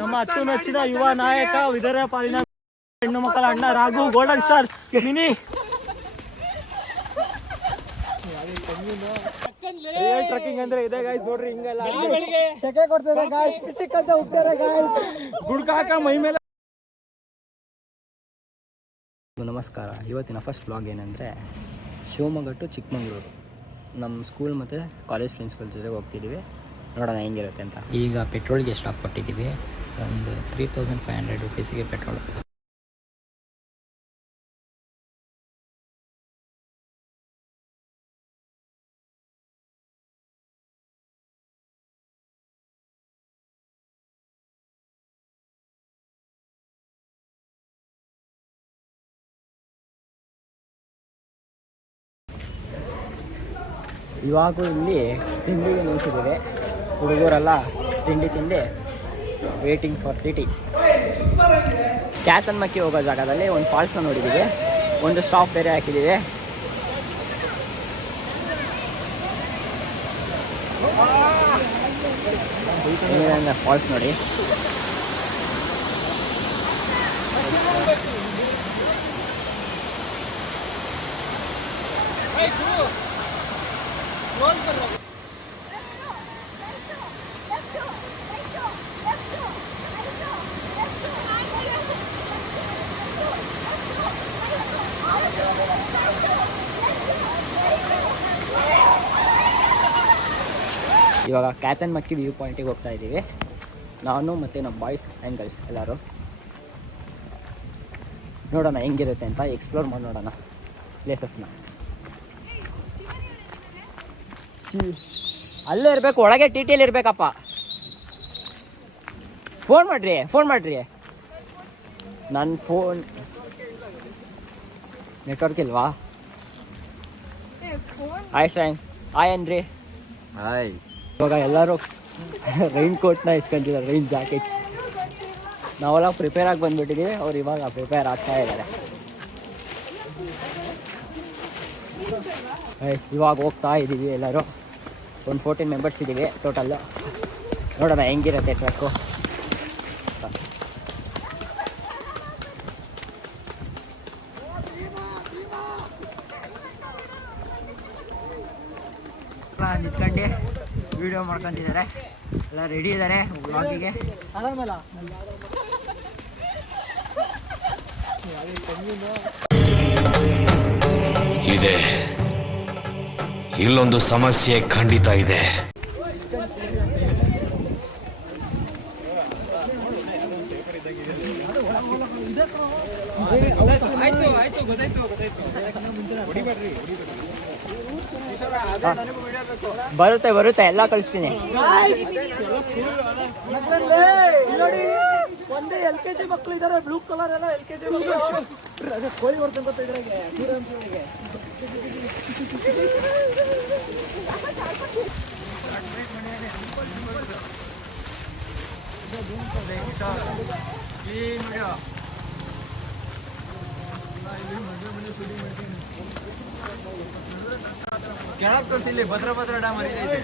ನಮ್ಮ ಅಚ್ಚುಮೆಚ್ಚಿನ ಯುವ ನಾಯಕ ವಿದರ ಪಾಲಿನ ಹೆಣ್ಣು ಮಕ್ಕಳ ಅಣ್ಣ Raghu golden star mini. Trekking ಅಂದ್ರೆ ಇದೆ ಗಾಯ್ಸ್ ನೋಡ್ರಿ ಹಿಂಗೆಲ್ಲ ಶೆಕೆ ಕೊಡ್ತಾರೆ ಗಾಯ್ಸ್ ಸಿಕ್ಕಂತ ಹೋಗ್ತಾರೆ ಗಾಯ್ಸ್ ಗುಡ್ಕಾಕ ಮೈ ಮೇಲೆ. ನಮಸ್ಕಾರ. ಇವತ್ತಿನ ಫಸ್ಟ್ ಬ್ಲಾಗ್ ಏನಂದರೆ ಶಿವಮೊಗ್ಗ ಟು ಚಿಕ್ಕಮಂಗ್ಳೂರು. ನಮ್ಮ ಸ್ಕೂಲ್ ಮತ್ತು ಕಾಲೇಜ್ ಫ್ರೆಂಡ್ಸ್ಗಳ ಜೊತೆ ಹೋಗ್ತಿದ್ದೀವಿ ನೋಡೋಣ ಹೆಂಗಿರುತ್ತೆ ಅಂತ. ಈಗ ಪೆಟ್ರೋಲ್ಗೆ ಸ್ಟಾಪ್ ಕೊಟ್ಟಿದ್ದೀವಿ. ಒಂದು ತ್ರೀ ತೌಸಂಡ್ ಫೈವ್ ಹಂಡ್ರೆಡ್ ರುಪೀಸಿಗೆ ಪೆಟ್ರೋಲ್ ಇವಾಗೂ ಇಲ್ಲಿ ತಿಂಡಿಗೆ ನಿಲ್ಸಿದ್ದೀವಿ. ಹುಡುಗರೆಲ್ಲ ತಿಂಡಿ ತಿಂದು. ವೇಟಿಂಗ್ ಫಾರ್ ಟಿ ಕ್ಯಾತನ್ಮಕ್ಕಿ ಹೋಗೋ ಜಾಗದಲ್ಲಿ ಒಂದು ಫಾಲ್ಸ್ನ ನೋಡಿದ್ದೀವಿ. ಒಂದು ಸ್ಟಾಪ್ ಬೇರೆ ಹಾಕಿದ್ದೀವಿ. ಫಾಲ್ಸ್ ನೋಡಿ. ಇವಾಗ ಕ್ಯಾತನ್ ಮಕ್ಕಿ ವ್ಯೂ ಪಾಯಿಂಟಿಗೆ ಹೋಗ್ತಾ ಇದ್ದೀವಿ. ನಾನು ಮತ್ತು ನಮ್ಮ ಬಾಯ್ಸ್ ಆ್ಯಂಡ್ ಗರ್ಲ್ಸ್ ಎಲ್ಲರೂ. ನೋಡೋಣ ಹೆಂಗಿರುತ್ತೆ ಅಂತ ಎಕ್ಸ್ಪ್ಲೋರ್ ಮಾಡಿ ನೋಡೋಣ ಪ್ಲೇಸಸ್ನ ಅಲ್ಲೇ ಇರಬೇಕು ಒಳಗೆ ಟಿ ಟಿಯಲ್ಲಿ ಇರಬೇಕಪ್ಪ. ಫೋನ್ ಮಾಡ್ರಿ ಫೋನ್ ಮಾಡ್ರಿ. ನನ್ನ ಫೋನ್ ನೆಟ್ವರ್ಕ್ ಇಲ್ವಾ? ಆಯ್ ಶೈನ್ ಹಾಯ್ ಏನ್ರಿ ಹಾಯ್ ಇವಾಗ ಎಲ್ಲರೂ ರೈನ್ ಕೋಟ್ನ ಇಸ್ಕೊಂತಿದ್ದಾರೆ ರೈನ್ ಜಾಕೆಟ್ಸ್ ನಾವೆಲ್ಲ ಪ್ರಿಪೇರ್ ಆಗಿ ಬಂದ್ಬಿಟ್ಟಿದ್ದೀವಿ ಅವ್ರು ಇವಾಗ ಪ್ರಿಪೇರ್ ಆಗ್ತಾ ಇದ್ದಾರೆ. ಇವಾಗ ಹೋಗ್ತಾ ಇದ್ದೀವಿ ಎಲ್ಲರೂ. ಒಂದು ಫೋರ್ಟೀನ್ ಮೆಂಬರ್ಸ್ ಇದ್ದೀವಿ ಟೋಟಲ್ಲು ನೋಡೋಣ ಹೆಂಗಿರುತ್ತೆ ಟ್ರಕ್ಕು ವಿಡಿಯೋ ಮಾಡ್ಕೊಂತಿದ್ದಾರೆ. ಎಲ್ಲ ರೆಡಿ ಇದ್ದಾರೆ ಬ್ಲಾಗಿಗೆ ಅದಾದ್ಮೇಲೆ ಇದೆ. ಇಲ್ಲೊಂದು ಸಮಸ್ಯೆ ಖಂಡಿತ ಇದೆ. ಬರುತ್ತೆ ಬರುತ್ತೆ, ಎಲ್ಲ ಕಳಿಸ್ತೀನಿ. ಒಂದೇ ಎಲ್ ಕೆ ಜಿ ಮಕ್ಕಳು ಇದಾರೆ ಬ್ಲೂ ಕಲರ್ ಎಲ್ಲ ಎಲ್ ಕೆ ಜಿ ಅದೇ ಕೋಳಿ ಬರ್ತಂತ ಇದ್ರಾಗೆ ಸೂರ್ಯವಂಶಿಗೆ ಕೆಳಗ್ ತೋರಿಸಿ ಇಲ್ಲಿ ಭದ್ರ ಭದ್ರ ಡ್ಯಾಮ್ ಹರಿತೈತೆ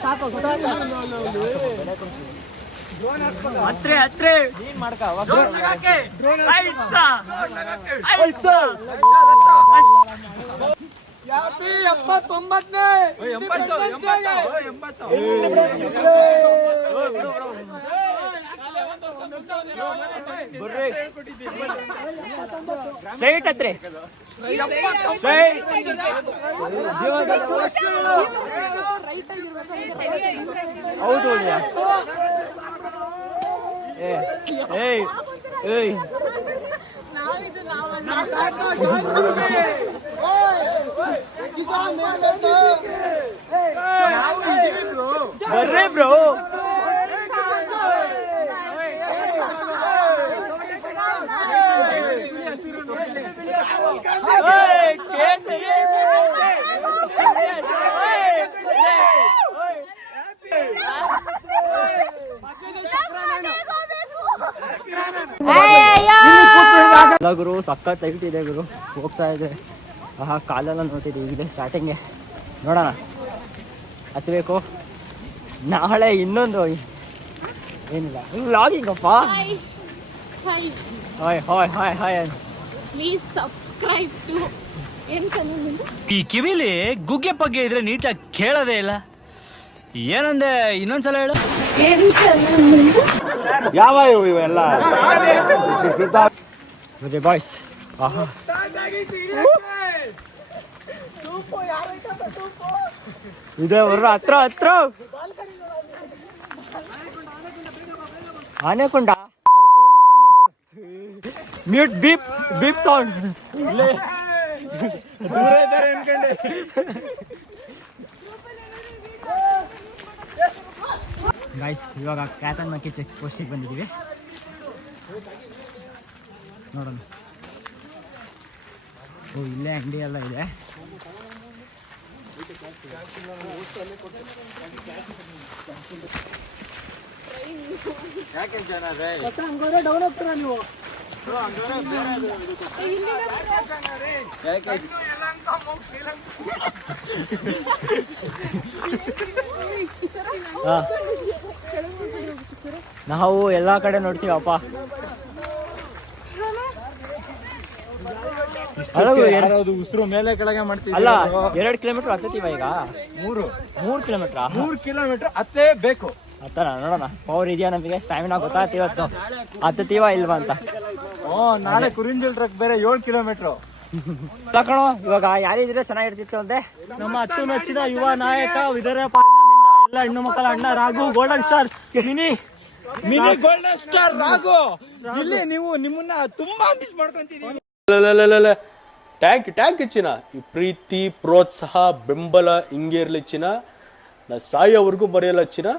ಸಾಕು ಹತ್ರ ಹತ್ರ. ನೀನ್ ಮಾಡ್ಕ ಎಪ್ಪತ್ತೊಂಬತ್ತನೇ ಸ್ಟ್ರೈಟ್ ಹತ್ರ ಹೌದು ಏ ಏಯ್ ಏಯ್. ನಾವಿದು ನಾವಲ್ಲ ಬರ್ರಿ ಬ್ರೋ. ಎಲ್ಲ ಗುರು ಸಖತ್ ಇದೆ ಗುರು. ಹೋಗ್ತಾ ಇದೆ. ಆಹಾ ಕಾಲೆಲ್ಲ ನೋಡ್ತಿದ್ದೆ ಇದೆ ಸ್ಟಾರ್ಟಿಂಗೆ ನೋಡೋಣ. ಹತ್ತಬೇಕು ನಾಳೆ ಇನ್ನೊಂದು. ಏನಿಲ್ಲ. ಲಾಗಿಂಗಪ್ಪ hi hi hi hi please subscribe to ಏನು ಚಾನಲ್ ನಿಂದು ಈ ಕಿವಿಲಿ ಗುಗ್ಗೆ ಪಗ್ಗೆ ಇದ್ರೆ ನೀಟಾಗಿ ಕೇಳೋದೇ ಇಲ್ಲ. ಏನಂದೆ? ಇನ್ನೊಂದ್ಸಲ ಹೇಳು. ಏನು ಚಾನಲ್ ನಿಂದು ಮತ್ತೆ ಬಾಯ್ಸ್ ಆಹಾ ಇದೆ ಬರ್ರ ಹತ್ರ ಹತ್ರ ಆನೆಕೊಂಡ ಮ್ಯೂಟ್ ಬೀಪ್ ಬೀಪ್ ಸೌಂಡ್ ದೂರ ಇದ್ದಾರೆ ಅನ್ಕೊಂಡೆ ಗಾಯ್ಸ್ ಇವಾಗ ಕ್ಯಾತನ್ ಮಕ್ಕಿ ಚೆಕ್ ಪೋಸ್ಟಿಗೆ ಬಂದಿದ್ದೀವಿ. ನೋಡೋಣ. ಓ ಇಲ್ಲೇ ಅಂಗಡಿ ಎಲ್ಲ ಇದೆ. ಡೌನ್ ಹೋಗ್ತೀರಾ. ನಾವು ಎಲ್ಲ ಕಡೆ ನೋಡ್ತೀವಪ್ಪ ಅಲ್ಲ ಯಾರಾவது ಉಸಿರು ಮೇಲೆ ಕೆಳಗೆ ಮಾಡ್ತೀವಿ ಅಲ್ಲ ಎರಡು ಕಿಲೋಮೀಟರ್ ಹತ್ತತೀವ ಈಗ? ಮೂರು ಮೂರು ಕಿಲೋಮೀಟರ್? ಮೂರು ಕಿಲೋಮೀಟರ್ ಹತ್ತೇ ಬೇಕು ಹತ್ತನ ನೋಡೋಣ ಪವರ್ ಇದೆಯಾ ನಮಗೆ? ಸ್ಟಾಮಿನಾ ಗೊತ್ತಾಗ್ತಿ ಇವತ್ತು? ಹತ್ತತೀವ ಇಲ್ವಾ ಅಂತ? ಓ ನಾಳೆ ಕುರಿಂಜಲ್ ಟ್ರಕ್ ಬೇರೆ ಏಳು ಕಿಲೋಮೀಟರ್. ಕಣೋ ಇವಾಗ ಯಾರಿದ್ರೆ ಚೆನ್ನಾಗಿರ್ತಿತ್ತು ಅಂತೆ. ನಮ್ಮ ಅಚ್ಚುಮೆಚ್ಚಿನ ಯುವ ನಾಯಕ ವಿದರ ಎಲ್ಲ ಹೆಣ್ಣು ಮಕ್ಕಳ ಅಣ್ಣ Raghu golden star mini. Mini golden star Raghu. ಇಲ್ಲಿ ನೀವು ನಿಮ್ಮನ್ನ ತುಂಬಾ ಮಿಸ್ ಮಾಡ್ಕೊಂತಿದೀವಿ ಟ್ಯಾಂಕ್ ಟ್ಯಾಂಕ್ ಚಿನ್ನ. ಈ ಪ್ರೀತಿ, ಪ್ರೋತ್ಸಾಹ, ಬೆಂಬಲ ಹಿಂಗೆ ಇರಲಿ, ಚಿನ್ನ. ನಾ ಸಾಯೋವರೆಗೂ ಬರೆಯಲ್ಲ ಚಿನ್ನ.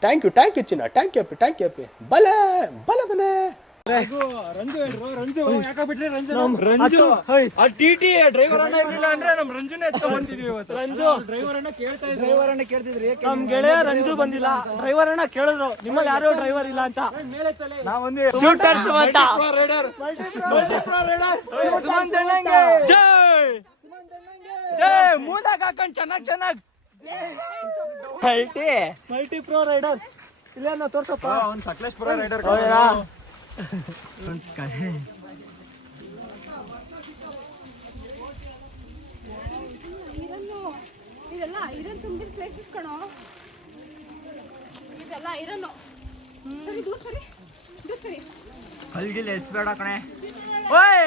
ಟ್ಯಾಂಕ್ ಯು ಟ್ಯಾಂಕ್ ಯು ಚಿನ್ನ. ಟ್ಯಾಂಕ್ ಯು ಅಪ್ಪಿ ಟ್ಯಾಂಕ್ ಯು ಅಪ್ಪಿ. ಬಲೆ ಬಲೆ ಬಲೆ ರಂಜು ಹೇಳ್ರು ರಂಜು ಯಾಕೆ ಬಿಟ್ರಿ ರಂಜು? ರಂಜು ಆ ಟಿ ಟಿ ಡ್ರೈವರ್ ಅಣ್ಣ ಇರ್ಲಿಲ್ಲ ಅಂದ್ರೆ ನಮ್ ರಂಜುನೇ ಎತ್ಕೊಂಡ್ ಬಂದಿದ್ವಿ ಇವತ್ತು. ರಂಜು. ಡ್ರೈವರ್ ಅಣ್ಣ ಕೇಳ್ತಾ ಇದ್ರು. ಡ್ರೈವರ್ ಅಣ್ಣ ಕೇಳ್ತಿದ್ರಿ ನಮ್ ಗೆಳೆಯ ರಂಜು ಬಂದಿಲ್ಲ. ಡ್ರೈವರ್ ಅಣ್ಣ ಕೇಳಿದ್ರು ನಿಮ್ಮಲ್ಲಿ ಯಾರು ಡ್ರೈವರ್ ಇಲ್ಲ ಅಂತ. ನಾವೊಂದೇ ಶೂಟರ್ಸ್ ಅಂತ. ರೈಡರ್ ಜೈ. ಜೈ. ಮೂಡಾಗ ಹಾಕೊಂಡ್ ಚೆನ್ನಾಗ್ ಚೆನ್ನಾಗ್. ಮಲ್ಟಿ ಮಲ್ಟಿ ಪ್ರೋ ರೈಡರ್ ಇಲ್ಲ ತೋರ್ಸಪ್ಪ. ಸಕ್ಲೇಶ್ ಸಕಲೇಶ್ಪುರ ರೈಡರ್ ಹೌದಾ? ಇದೆಲ್ಲ ಐರನ್ ತುಂಬಿದ ಪ್ಲೇಸಸ್ ಕಣೋ ಇದೆಲ್ಲ ಐರನ್ನು ಸರಿ ದೂರ ಸರಿ ದೂರ ಸರಿ ಕಲ್ಗಿಲ್ ಎಸ್ಬೇಡ ಕಣೆ ಓಯ್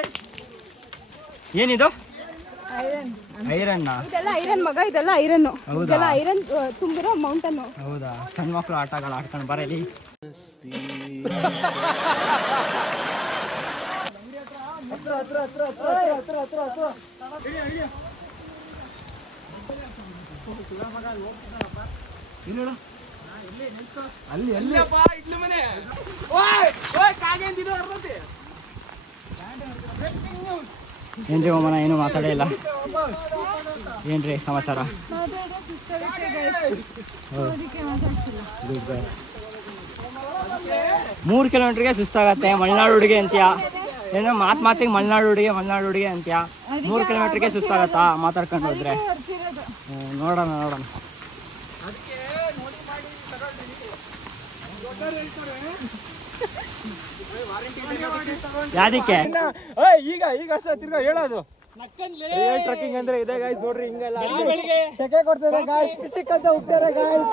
ಏನಿದು? ಐರನ್ ಐರನ್ನ ಇದೆಲ್ಲ ಐರನ್ ಮಗ ಇದೆಲ್ಲ ಐರನ್ ಇದೆಲ್ಲ ಐರನ್ ತುಂಬಿರೋ ಮೌಂಟನ್ ಹೌದಾ? ಸಣ್ಣ ಮಕ್ಕಳು ಆಟಗಳು ಆಡ್ಕೊಂಡು ಬರಲಿ ಇಡ್ಲಿ ಮನೆ ಓಯ್ ಓಯ್ ಕಾಗೆ ಬ್ರೇಕಿಂಗ್ ಅರ್ಧತಿ ಏನ್ರಿ ಒಮ್ಮನ ಏನು ಮಾತಾಡೇ ಇಲ್ಲ. ಏನ್ರಿ ಸಮಾಚಾರ. ಮೂರು ಕಿಲೋಮೀಟ್ರಿಗೆ ಸುಸ್ತಾಗತ್ತೆ, ಮಲೆನಾಡು ಹುಡುಗಿ ಅಂತ್ಯ? ಏನೋ ಮಾತು ಮಾತಿಗೆ ಮಲೆನಾಡು ಹುಡುಗಿ ಮಲೆನಾಡು ಹುಡುಗಿ ಅಂತ್ಯ? ಮೂರು ಕಿಲೋಮೀಟ್ರಿಗೆ ಸುಸ್ತಾಗತ್ತಾ? ಮಾತಾಡ್ಕೊಂಡು ಹೋದ್ರೆ? ನೋಡೋಣ ನೋಡೋಣ. ಯಾದಕ್ಕೆ? ಈಗ ಈಗ ಅಷ್ಟೇ ತಿರ್ಗಾ ಹೇಳೋದು. ಟ್ರಕ್ಕಿಂಗ್ ಅಂದ್ರೆ ಇದೆ ಗಾಯ್ಸ್ ನೋಡ್ರಿ ಹಿಂಗೆಲ್ಲ. ಶೆಕೆ ಕೊಡ್ತಾರೆ ಗಾಯ್ಸ್ ಸಿಕ್ಕಂತ ಹೋಗ್ತಾರೆ ಗಾಯ್ಸ್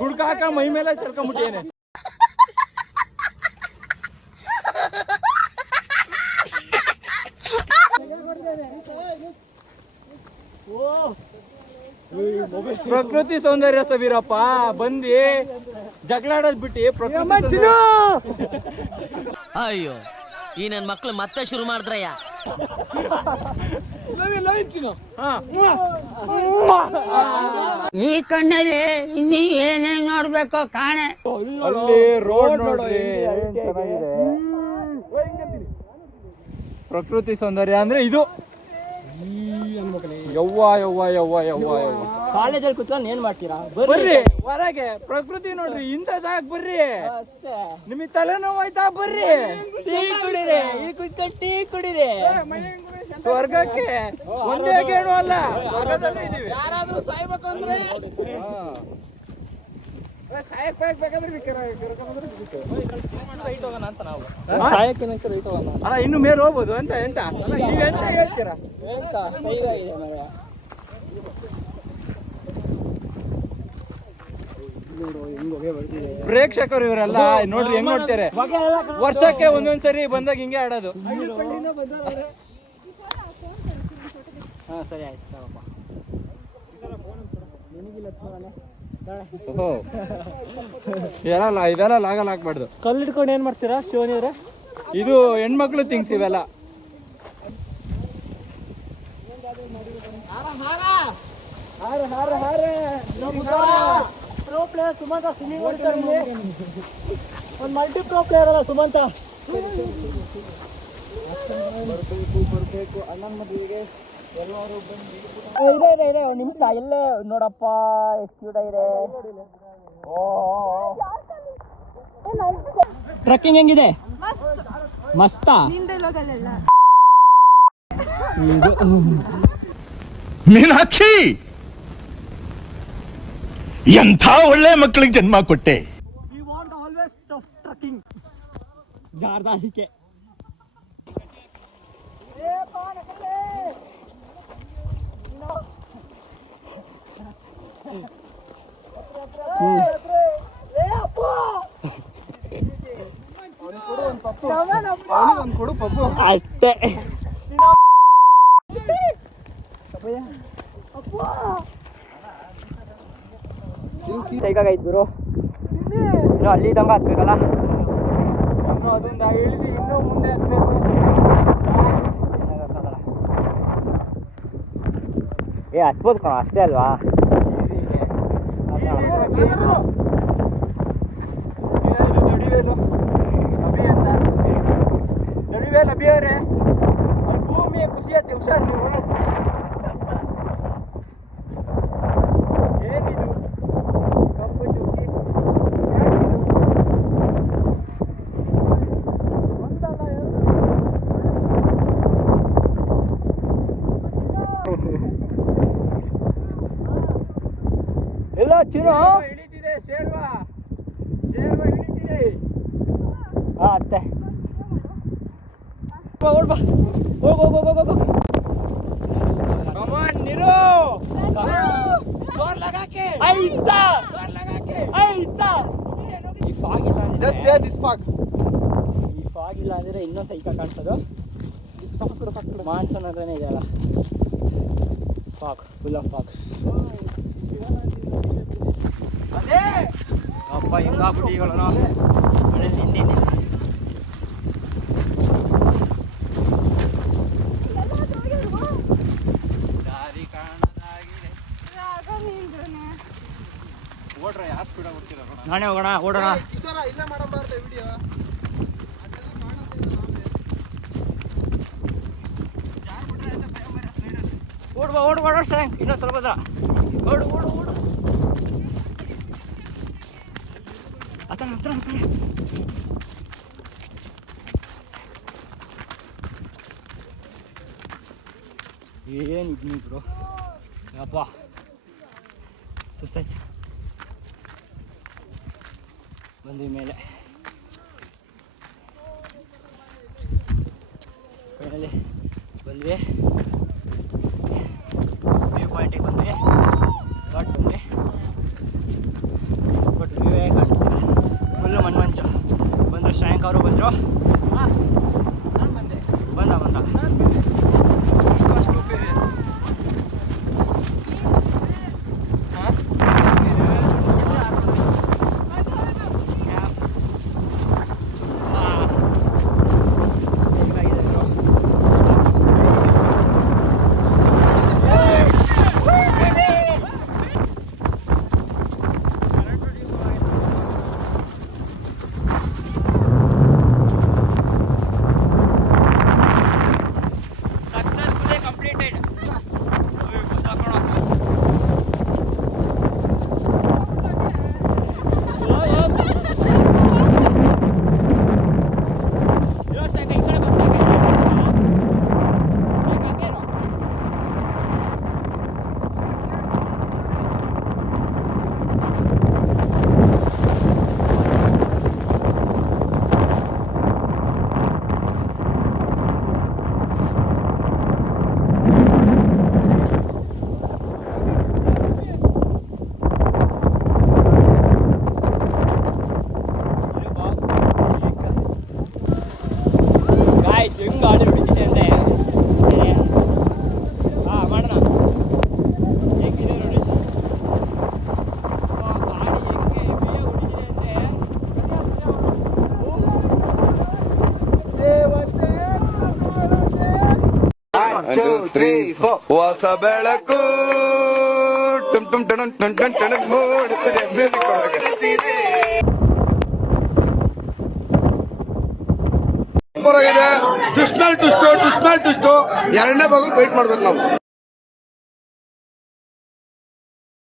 ಗುಡ್ಕ ಹಾಕ ಮೈ ಮೇಲೆ ಚಲ್ಕೊಂಡ್ಬಿಟ್ಟೇನೆ ಪ್ರಕೃತಿ ಸೌಂದರ್ಯ ಸವಿರಪ್ಪ ಬಂದಿ ಜಗಳಾಡೋದ್ ಬಿಟ್ಟಿ ಪ್ರಕೃತಿ ಅಯ್ಯೋ ಈ ನನ್ ಮಕ್ಳು ಮತ್ತೆ ಶುರು ಮಾಡಿದ್ರಯ್ಯ? ಹಾ. ಈ ಕಣ್ಣಲ್ಲಿ ಇನ್ನಿ ಏನೇನ್ ನೋಡ್ಬೇಕು ಕಾಣೆ. ಅಲ್ಲಿ ರೋಡ್ ನೋಡಿ. ಪ್ರಕೃತಿ ಸೌಂದರ್ಯ ಅಂದ್ರೆ ಇದು. ಯವ್ವ ಯವ್ವ ಯವ್ವ ಯವ್ವ ಯವ್ವ. ಕಾಲೇಜಲ್ಲಿ ಕುತ್ಕೊಂಡು ಏನ್ ಮಾಡ್ತೀರಾ? ಬರ್ರಿ. ಹೊರಗೆ ಪ್ರಕೃತಿ ನೋಡ್ರಿ ಇಂಥ ಜಾಗಕ್ಕೆ ಬರ್ರಿ. ಅಷ್ಟೇ. ನಿಮಗೆ ತಲೆನೋವು ಆಯ್ತಾ ಬರ್ರಿ. ಟೀ ಕುಡಿರಿ. ಈ ಕುತ್ಕೊಂಡು ಟೀ ಕುಡಿರಿ. ಸ್ವರ್ಗಕ್ಕೆ ಒಂದೇ ಗೇಣು ಅಲ್ಲ ಸ್ವರ್ಗದಲ್ಲೇ ಇದೀವಿ. ಯಾರಾದ್ರೂ ಸಾಯ್ಬೇಕು ಅಂದ್ರೆ? ಅಲ್ಲ ಇನ್ನು ಮೇಲೆ ಹೋಗ್ಬೋದು ಅಂತ ಎಂತ? ಈಗ ಎಂತ ಹೇಳ್ತೀರಾ? ಪ್ರೇಕ್ಷಕರು ಇವರೆಲ್ಲ ನೋಡ್ರಿ ಹೆಂಗ್ ನೋಡ್ತಾರೆ ವರ್ಷಕ್ಕೆ ಒಂದೊಂದ್ಸರಿ ಬಂದಾಗ ಹಿಂಗೆ ಆಡೋದು. ಹಾಂ ಸರಿ ಆಯ್ತು ಓಹೋ. ಇದೆಲ್ಲ ಇವೆಲ್ಲ ಲಾಗಲ್ ಹಾಕ್ಬಾರ್ದು ಕಲ್ಲು ಹಿಡ್ಕೊಂಡು ಏನ್ ಮಾಡ್ತೀರಾ ಶಿವನಿ ಅವರೇ? ಇದು ಹೆಣ್ಮಕ್ಳು ತಿಂಗ್ಸ್ ಇವೆಲ್ಲ. ಪ್ರೋ ಪ್ಲೇಯರ್ ಸುಮಂತ ಹೊಡಿತಾರೆ ಒಂದು ಮಲ್ಟಿ ಪ್ರೋ ಪ್ಲೇಯರ್ ಅಲ್ಲ ಸುಮಂತ. ಇದೆ ಇದೆ ಇದೆ ಒಂದು ನಿಮಿಷ ಇಲ್ಲೇ ನೋಡಪ್ಪ ಎಷ್ಟು ಇದೆ. ಟ್ರಕ್ಕಿಂಗ್ ಹೆಂಗಿದೆ? ಮಸ್ತಾ. ಮೀನಾಕ್ಷಿ! ಎಂಥ ಒಳ್ಳೆ ಮಕ್ಕಳಿಗೆ ಜನ್ಮ ಕೊಟ್ಟೆ. We want always tough trekking ಜಾರ್ದಾಲಿಕೆ ಅಷ್ಟೇ. ಹೇಗಾಗೈತೆ ಗುರು? ಇನ್ನು ಅಲ್ಲಿ ತಂಗ ಹತ್ಬೇಕಲ್ಲ ಇನ್ನು ಅದೊಂದು ಇನ್ನೂ ಮುಂದೆ ಹತ್ಬೇಕು ಏ ಹತ್ಬೋದು ಕಣ ಅಷ್ಟೇ ಅಲ್ವಾ? ನಡಿವೇಲ್ ಅಭಿ ಅವರೇ ಅಲ್ಲಿ ಭೂಮಿಯ ಖುಷಿ ಆಯ್ತು ಹುಷಾರ್ ನೀವು ಏನಿದು ಕಪ್ಪು ಚುಕ್ಕಿ ಇಲ್ಲ ಚಿರು ಇಳಿತಿದೆ ಶೇರ್ವಾ ಶೇರ್ವಾ ಇಳಿತಿದೆ ಹಾಂ ಅತ್ತೆ ಹೋಗ್ ಬಾ. ಹೋಗ್ ಹೋಗ್ ಹೋಗ್ ಹೋಗ್ ಹೋಗ್. ಕಮಾನ್ ನಿರು ಐಸಾ! ಐಸಾ! ಈ ಫಾಗ್ ಇಲ್ಲ ಅಂದ್ರೆ ಈ ಫಾಗ್ ಇಲ್ಲ ಅಂದ್ರೆ ಇನ್ನೂ ಸೈಕ ಕಾಣ್ತದೆ ಮಾನ್ಸೂನ್ ಅಂದ್ರೇನೆ ಇದೆಯಲ್ಲ ಫಾಗ್ ಫುಲ್ ಆಫ್ ಫಾಗ್ ಅಪ್ಪ ಹಿಂಗಾಗ್ಬಿಟ್ಟು ಈಗ ಮಳೆ ನಿಂದೆ ನಾನೇ ಹೋಗೋಣ ಓಡೋಣ. ಓಡುವ ಓಡ್ ಓಡೋ ಸರ್. ಇನ್ನೊಂದು ಸ್ವಲ್ಪ ಹತ್ರ ಓಡು ಓಡು ಓಡು. ಹತ್ರ ಹತ್ರ ಏನು ಇದ್ನಿ ಬ್ರೋ? ಅಪ್ಪ ಸುಸ್ತಾಯ್ತು. ಬಂದ್ವಿ ಮೇಲೆ. ಫೈನಲಿ ಬಂದ್ವಿ ವ್ಯೂ ಪಾಯಿಂಟಿಗೆ ಬಂದ್ವಿ ಘಾಟ್ ಬಂದ್ವಿ ಬಟ್ ವ್ಯೂವೇ ಕಾಣಿಸ್ತಿಲ್ಲ. ಫುಲ್ಲು ಮಣ್ಣು ಮಂಚು ಬಂದರು ಶ್ರೇಯಾಂಕ್ ಅವರು ಬಂದರು. ಬಂದ. ಬಂದ ಫಸ್ಟ್ ಟೂ ಫೇರಿಯಸ್ ಹೇಗಾಗಿದೆ ಬ್ರೋ ಸಕ್ಸಸ್ಫುಲಿ ಕಂಪ್ಲೀಟೆಡ್ ಹೊಸ ಬೆಳಕು. ಟುಮ್ ಟುಮ್ ಟಣ ಟಣ್ ಟಣ್ ಟಣ ಮೂಡುತ್ತದೆ music ಒಳಗೆ. ಟ್ವಿಸ್ಟ್ ಮೇಲೆ ಟುಸ್ಟು ಟ್ವಿಸ್ಟ್ ಎರಡನೇ ಭಾಗ ವೈಟ್ ಮಾಡ್ಬೇಕು ನಾವು.